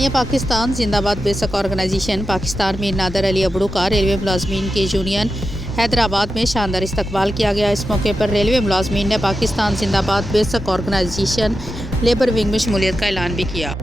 तानिया पाकिस्तान जिंदाबाद बेशक ऑर्गेनाइजेशन पाकिस्तान में नादर अली अबड़ू का रेलवे मुलाजमीन के यूनियन हैदराबाद में शानदार इस्तकबाल किया गया। इस मौके पर रेलवे मुलाजमीन ने पाकिस्तान जिंदाबाद बेशक ऑर्गेनाइजेशन लेबर विंग में शमूलियत का ऐलान भी किया।